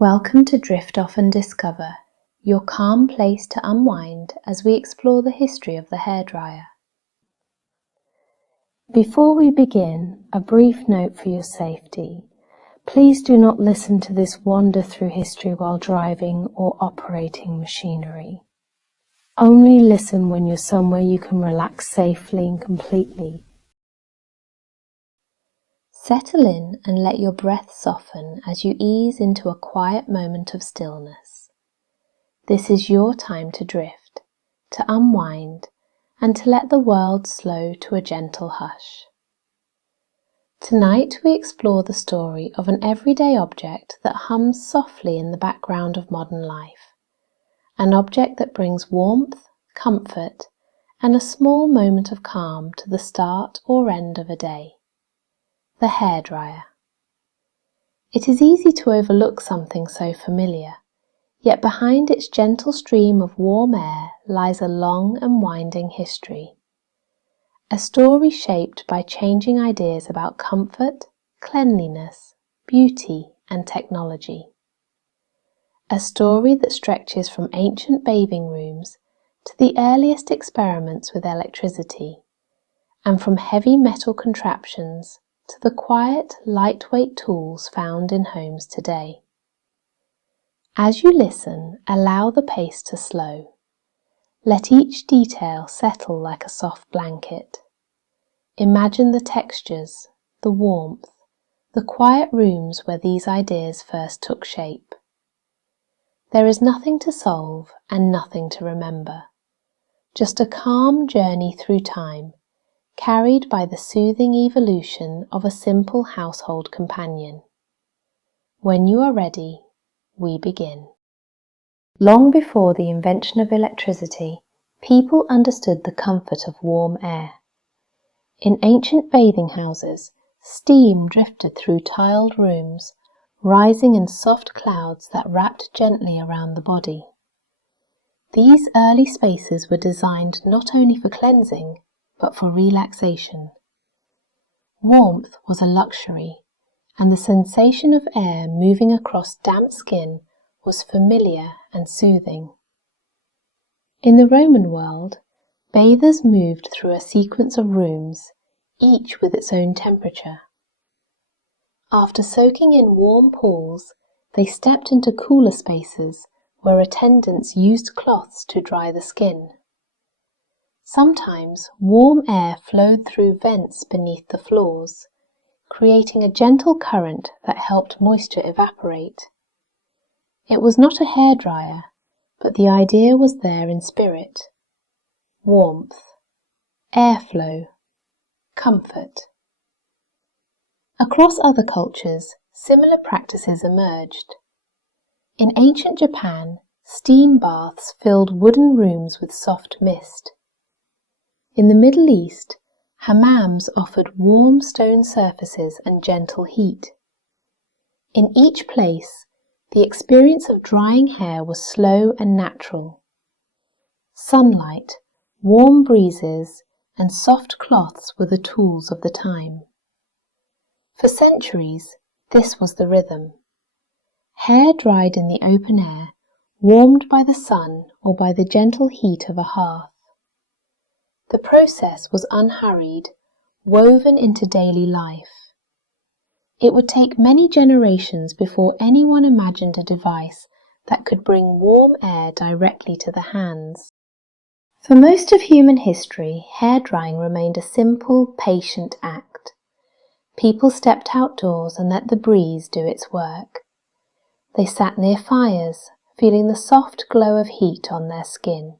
Welcome to Drift Off and Discover, your calm place to unwind as we explore the history of the hairdryer. Before we begin, a brief note for your safety. Please do not listen to this wander through history while driving or operating machinery. Only listen when you're somewhere you can relax safely and completely. Settle in and let your breath soften as you ease into a quiet moment of stillness. This is your time to drift, to unwind, and to let the world slow to a gentle hush. Tonight we explore the story of an everyday object that hums softly in the background of modern life, an object that brings warmth, comfort, and a small moment of calm to the start or end of a day. The hairdryer. It is easy to overlook something so familiar, yet behind its gentle stream of warm air lies a long and winding history. A story shaped by changing ideas about comfort, cleanliness, beauty, and technology. A story that stretches from ancient bathing rooms to the earliest experiments with electricity, and from heavy metal contraptions to the quiet, lightweight tools found in homes today. As you listen, allow the pace to slow. Let each detail settle like a soft blanket. Imagine the textures, the warmth, the quiet rooms where these ideas first took shape. There is nothing to solve and nothing to remember, just a calm journey through time, carried by the soothing evolution of a simple household companion. When you are ready, we begin. Long before the invention of electricity, people understood the comfort of warm air. In ancient bathing houses, steam drifted through tiled rooms, rising in soft clouds that wrapped gently around the body. These early spaces were designed not only for cleansing, but for relaxation. Warmth was a luxury, and the sensation of air moving across damp skin was familiar and soothing. In the Roman world, bathers moved through a sequence of rooms, each with its own temperature. After soaking in warm pools, they stepped into cooler spaces where attendants used cloths to dry the skin. Sometimes warm air flowed through vents beneath the floors, creating a gentle current that helped moisture evaporate. It was not a hairdryer, but the idea was there in spirit. Warmth, airflow, comfort. Across other cultures, similar practices emerged. In ancient Japan, steam baths filled wooden rooms with soft mist. In the Middle East, hammams offered warm stone surfaces and gentle heat. In each place, the experience of drying hair was slow and natural. Sunlight, warm breezes, and soft cloths were the tools of the time. For centuries, this was the rhythm. Hair dried in the open air, warmed by the sun or by the gentle heat of a hearth. The process was unhurried, woven into daily life. It would take many generations before anyone imagined a device that could bring warm air directly to the hands. For most of human history, hair drying remained a simple, patient act. People stepped outdoors and let the breeze do its work. They sat near fires, feeling the soft glow of heat on their skin.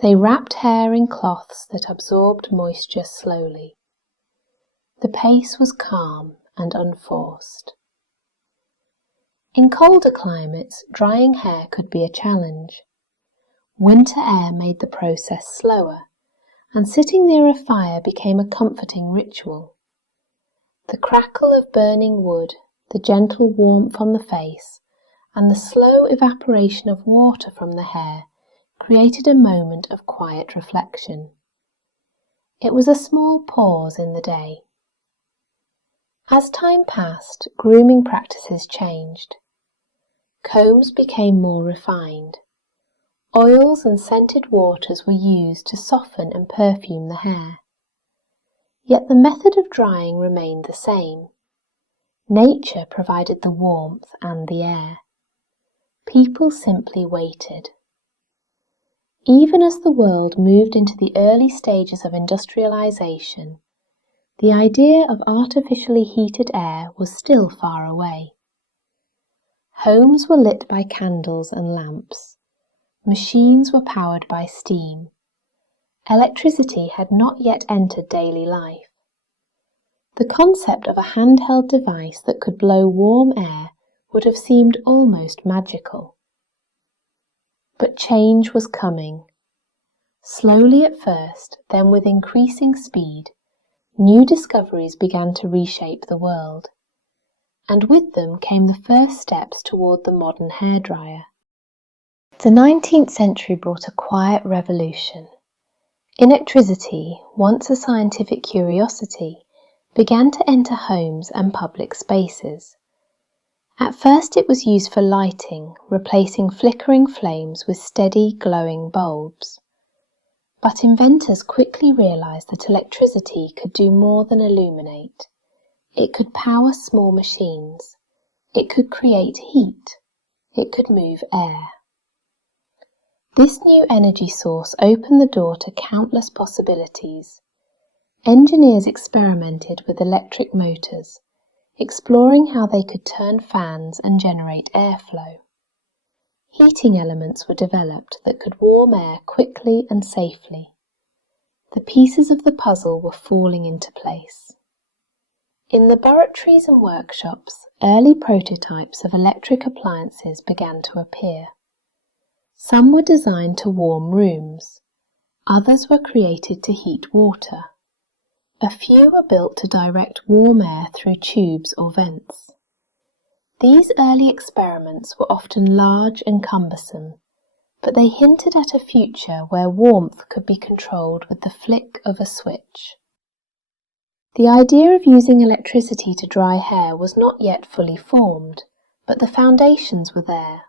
They wrapped hair in cloths that absorbed moisture slowly. The pace was calm and unforced. In colder climates, drying hair could be a challenge. Winter air made the process slower, and sitting near a fire became a comforting ritual. The crackle of burning wood, the gentle warmth on the face, and the slow evaporation of water from the hair created a moment of quiet reflection. It was a small pause in the day. As time passed, grooming practices changed. Combs became more refined. Oils and scented waters were used to soften and perfume the hair. Yet the method of drying remained the same. Nature provided the warmth and the air. People simply waited. Even as the world moved into the early stages of industrialization, the idea of artificially heated air was still far away. Homes were lit by candles and lamps. Machines were powered by steam. Electricity had not yet entered daily life. The concept of a handheld device that could blow warm air would have seemed almost magical. But change was coming. Slowly at first, then with increasing speed, new discoveries began to reshape the world, and with them came the first steps toward the modern hairdryer. The 19th century brought a quiet revolution. Electricity, once a scientific curiosity, began to enter homes and public spaces. At first it was used for lighting, replacing flickering flames with steady, glowing bulbs. But inventors quickly realized that electricity could do more than illuminate. It could power small machines. It could create heat. It could move air. This new energy source opened the door to countless possibilities. Engineers experimented with electric motors, exploring how they could turn fans and generate airflow. Heating elements were developed that could warm air quickly and safely. The pieces of the puzzle were falling into place. In laboratories and workshops, early prototypes of electric appliances began to appear. Some were designed to warm rooms. Others were created to heat water. A few were built to direct warm air through tubes or vents. These early experiments were often large and cumbersome, but they hinted at a future where warmth could be controlled with the flick of a switch. The idea of using electricity to dry hair was not yet fully formed, but the foundations were there.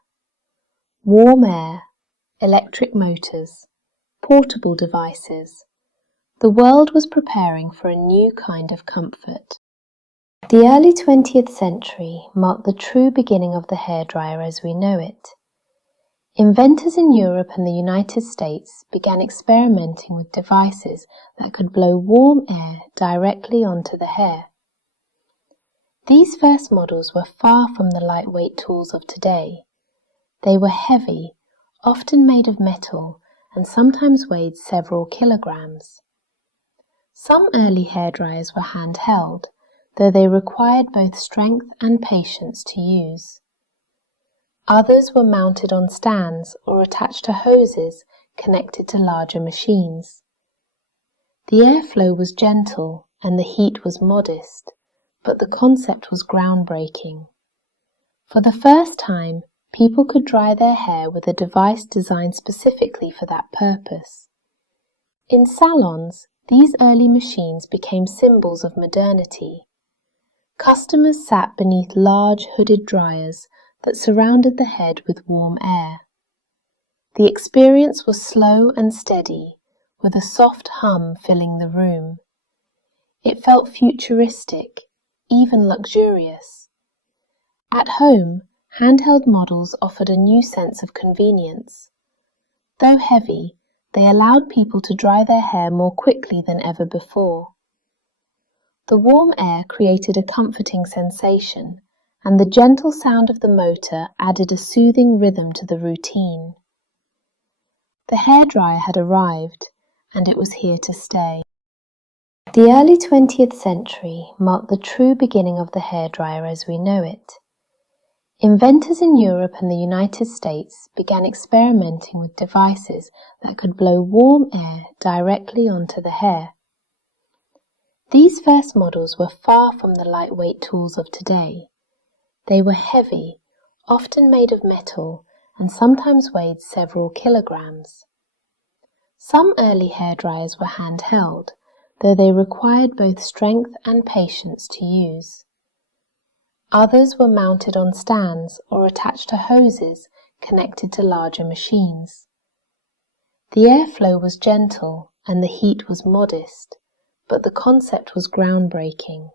Warm air, electric motors, portable devices. The world was preparing for a new kind of comfort. The early 20th century marked the true beginning of the hairdryer as we know it. Inventors in Europe and the United States began experimenting with devices that could blow warm air directly onto the hair. These first models were far from the lightweight tools of today. They were heavy, often made of metal, and sometimes weighed several kilograms. Some early hairdryers were handheld, though they required both strength and patience to use. Others were mounted on stands or attached to hoses connected to larger machines. The airflow was gentle and the heat was modest, but the concept was groundbreaking. For the first time, people could dry their hair with a device designed specifically for that purpose. In salons, these early machines became symbols of modernity. Customers sat beneath large hooded dryers that surrounded the head with warm air. The experience was slow and steady, with a soft hum filling the room. It felt futuristic, even luxurious. At home, handheld models offered a new sense of convenience. Though heavy, they allowed people to dry their hair more quickly than ever before. The warm air created a comforting sensation, and the gentle sound of the motor added a soothing rhythm to the routine. The hairdryer had arrived, and it was here to stay. The early 20th century marked the true beginning of the hairdryer as we know it. Inventors in Europe and the United States began experimenting with devices that could blow warm air directly onto the hair. These first models were far from the lightweight tools of today. They were heavy, often made of metal, and sometimes weighed several kilograms. Some early hairdryers were handheld, though they required both strength and patience to use. Others were mounted on stands or attached to hoses connected to larger machines. The airflow was gentle and the heat was modest, but the concept was groundbreaking.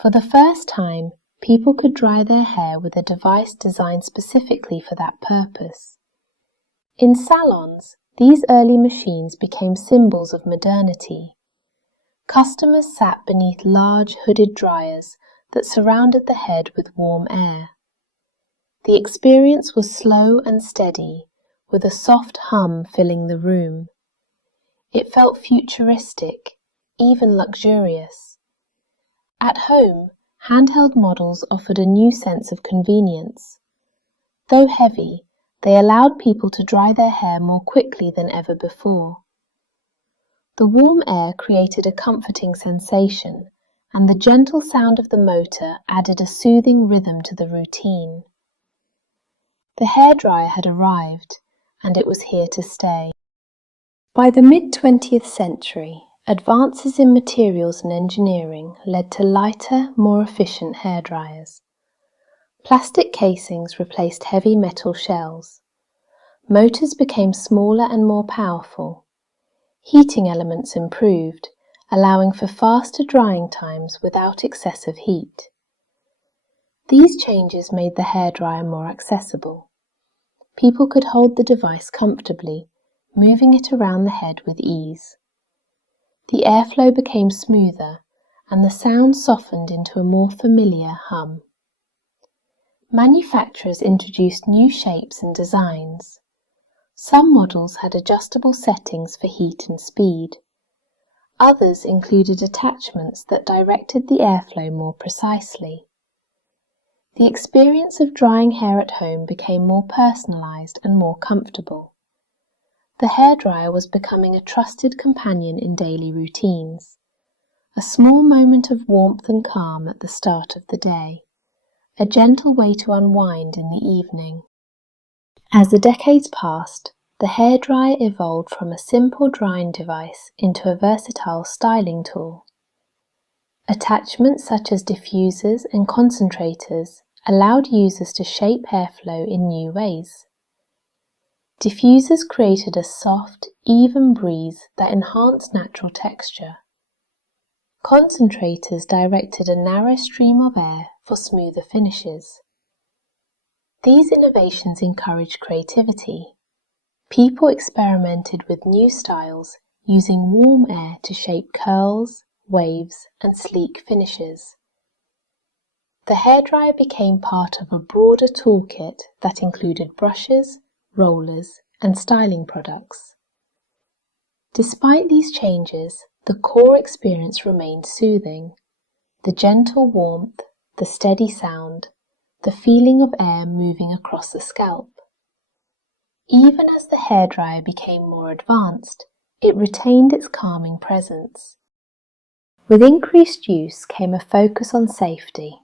For the first time, people could dry their hair with a device designed specifically for that purpose. In salons, these early machines became symbols of modernity. Customers sat beneath large hooded dryers that surrounded the head with warm air. The experience was slow and steady, with a soft hum filling the room. It felt futuristic, even luxurious. At home, handheld models offered a new sense of convenience. Though heavy, they allowed people to dry their hair more quickly than ever before. The warm air created a comforting sensation, and the gentle sound of the motor added a soothing rhythm to the routine. The hairdryer had arrived, and it was here to stay. By the mid-20th century, advances in materials and engineering led to lighter, more efficient hairdryers. Plastic casings replaced heavy metal shells. Motors became smaller and more powerful. Heating elements improved, allowing for faster drying times without excessive heat. These changes made the hairdryer more accessible. People could hold the device comfortably, moving it around the head with ease. The airflow became smoother, and the sound softened into a more familiar hum. Manufacturers introduced new shapes and designs. Some models had adjustable settings for heat and speed. Others included attachments that directed the airflow more precisely. The experience of drying hair at home became more personalized and more comfortable. The hairdryer was becoming a trusted companion in daily routines, a small moment of warmth and calm at the start of the day, a gentle way to unwind in the evening. As the decades passed, the hairdryer evolved from a simple drying device into a versatile styling tool. Attachments such as diffusers and concentrators allowed users to shape airflow in new ways. Diffusers created a soft, even breeze that enhanced natural texture. Concentrators directed a narrow stream of air for smoother finishes. These innovations encouraged creativity. People experimented with new styles, using warm air to shape curls, waves, and sleek finishes. The hairdryer became part of a broader toolkit that included brushes, rollers, and styling products. Despite these changes, the core experience remained soothing. The gentle warmth, the steady sound, the feeling of air moving across the scalp. Even as the hairdryer became more advanced, it retained its calming presence. With increased use came a focus on safety.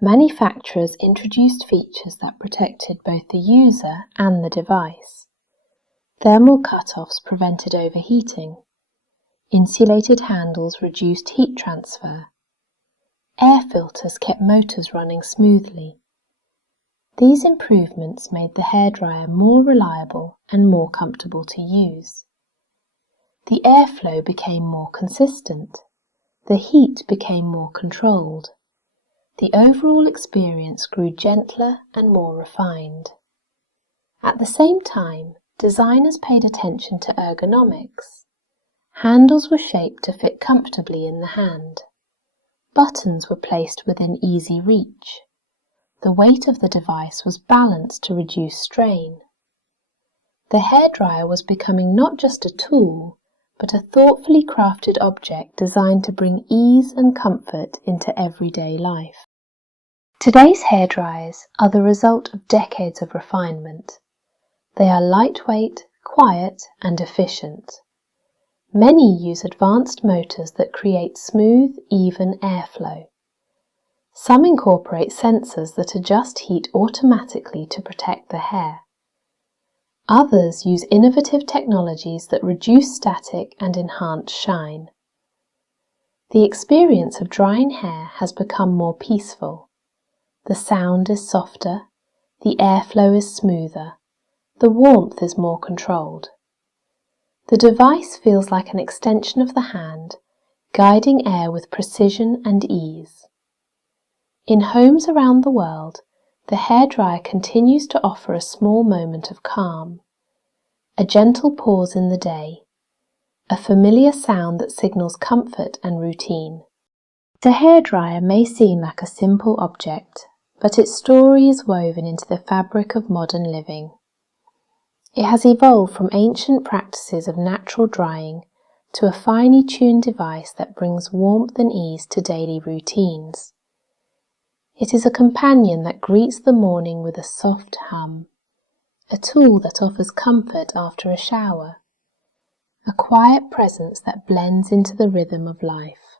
Manufacturers introduced features that protected both the user and the device. Thermal cutoffs prevented overheating. Insulated handles reduced heat transfer. Air filters kept motors running smoothly. These improvements made the hairdryer more reliable and more comfortable to use. The airflow became more consistent. The heat became more controlled. The overall experience grew gentler and more refined. At the same time, designers paid attention to ergonomics. Handles were shaped to fit comfortably in the hand. Buttons were placed within easy reach. The weight of the device was balanced to reduce strain. The hairdryer was becoming not just a tool, but a thoughtfully crafted object designed to bring ease and comfort into everyday life. Today's hairdryers are the result of decades of refinement. They are lightweight, quiet, and efficient. Many use advanced motors that create smooth, even airflow. Some incorporate sensors that adjust heat automatically to protect the hair. Others use innovative technologies that reduce static and enhance shine. The experience of drying hair has become more peaceful. The sound is softer, the airflow is smoother, the warmth is more controlled. The device feels like an extension of the hand, guiding air with precision and ease. In homes around the world, the hairdryer continues to offer a small moment of calm, a gentle pause in the day, a familiar sound that signals comfort and routine. The hairdryer may seem like a simple object, but its story is woven into the fabric of modern living. It has evolved from ancient practices of natural drying to a finely tuned device that brings warmth and ease to daily routines. It is a companion that greets the morning with a soft hum, a tool that offers comfort after a shower, a quiet presence that blends into the rhythm of life.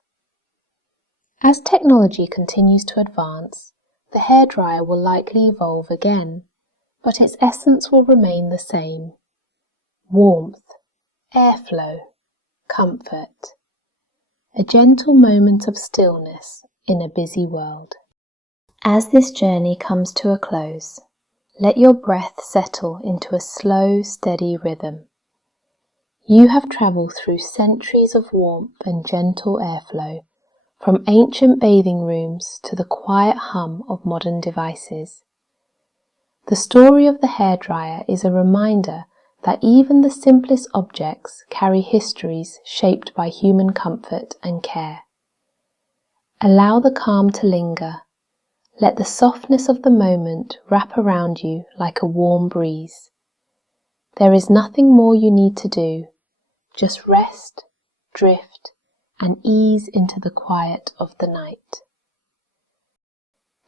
As technology continues to advance, the hairdryer will likely evolve again, but its essence will remain the same: warmth, airflow, comfort, a gentle moment of stillness in a busy world. As this journey comes to a close, let your breath settle into a slow, steady rhythm. You have travelled through centuries of warmth and gentle airflow, from ancient bathing rooms to the quiet hum of modern devices. The story of the hairdryer is a reminder that even the simplest objects carry histories shaped by human comfort and care. Allow the calm to linger. Let the softness of the moment wrap around you like a warm breeze. There is nothing more you need to do. Just rest, drift, and ease into the quiet of the night.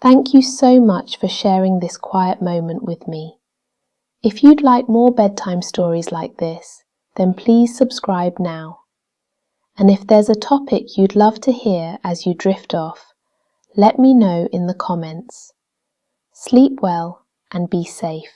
Thank you so much for sharing this quiet moment with me. If you'd like more bedtime stories like this, then please subscribe now. And if there's a topic you'd love to hear as you drift off, let me know in the comments. Sleep well and be safe.